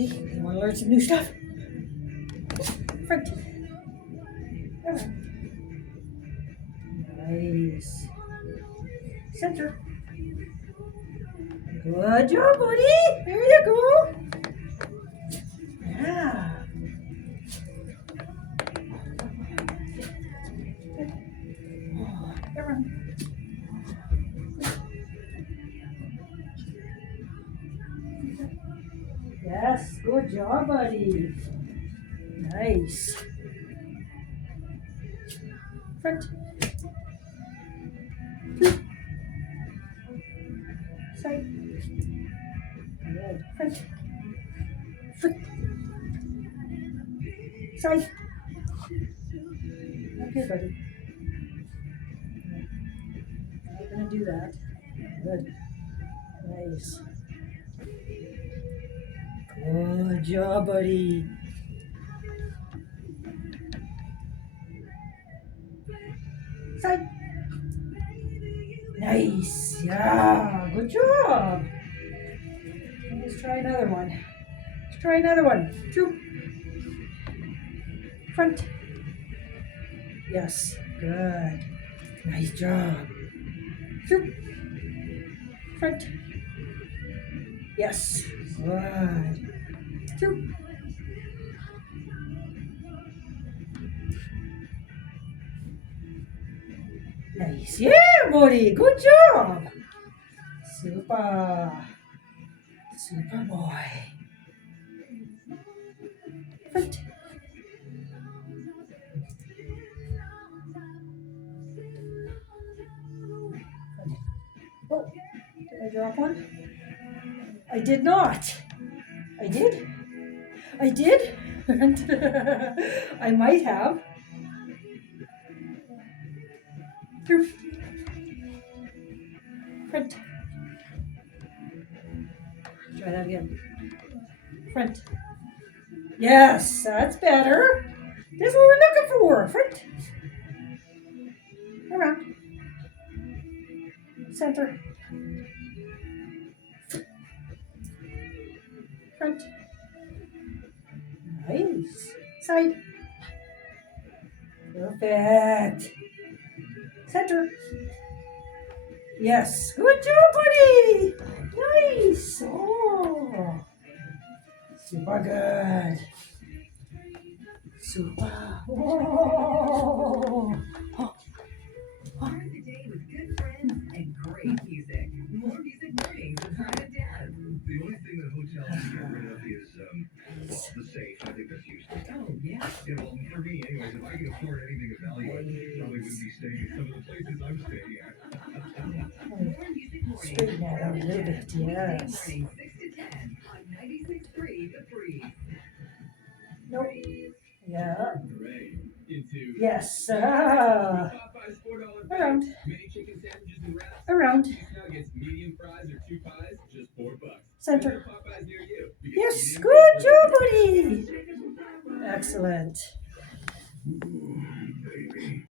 Ready? You want to learn some new stuff? Front. Around. Nice. Center. Good job, buddy. There you go. Yeah. Around. Yes, good job, buddy. Nice. Front. Side. Good. Front. Foot. Side. Okay, buddy. I'm gonna do that. Good. Nice. Good job, buddy. Side. Nice. Yeah. Good job. Let's try another one. Let's try another one. Two. Front. Yes. Good. Nice job. Two. Front. Yes. Good. Two. Nice. Yeah, buddy. Good job. Super. Super boy. Front. Oh, did I drop one? I did not. I did? I did? I might have. Through. Front. Try that again. Front. Yes, that's better. That's what we're looking for. Front. Around. Center. Front. Nice. Side. Perfect. Center. Yes. Good job, buddy. Nice. Oh. Super good. Super. Whoa. Start the day with good friends and great music. More music mornings with Fred and Dad. The only thing that hotels can get rid of is, well, the safe. I think that's useless. Oh, yeah. Yeah, well, for me, anyways, if I could afford anything of value, I probably wouldn't be staying at some of the places I'm staying at. More music mornings. Straighten that out a little bit. Yes. Morning, 6 to 10 on 96.3 The Breeze. Nope. Yeah. Hooray. Into Yes. Popeye's $4 Around. mini chicken sandwiches and wraps. Around. Nuggets, medium fries, or 2 pies, just $4. Center. Visit Popeye's near you. Yes. Good job, buddy. Excellent.